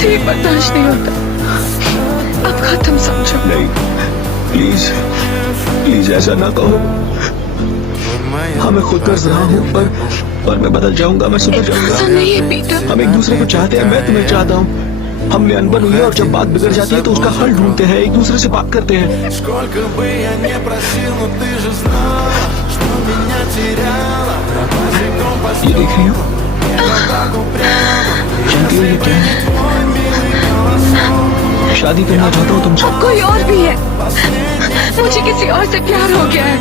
मुझसे ये बर्दाश्त नहीं होता। अब खत्म समझो। नहीं, प्लीज प्लीज ऐसा ना कहो। हाँ, मैं खुद कर्ज रहा हूँ, पर मैं बदल जाऊंगा, मैं सुधर ऐसा जाऊंगा। नहीं है पीटर। हम एक दूसरे को चाहते हैं, मैं तुम्हें चाहता हूँ। हमने अनबन हुई है और जब बात बिगड़ जाती है तो उसका हल ढूंढते हैं, एक दूसरे से बात करते हैं। ये देख रही हो? जानती हो ये क्या है? शादी करना चाहता हूँ तुमसे। कोई और भी है, मुझे किसी और से प्यार हो गया है।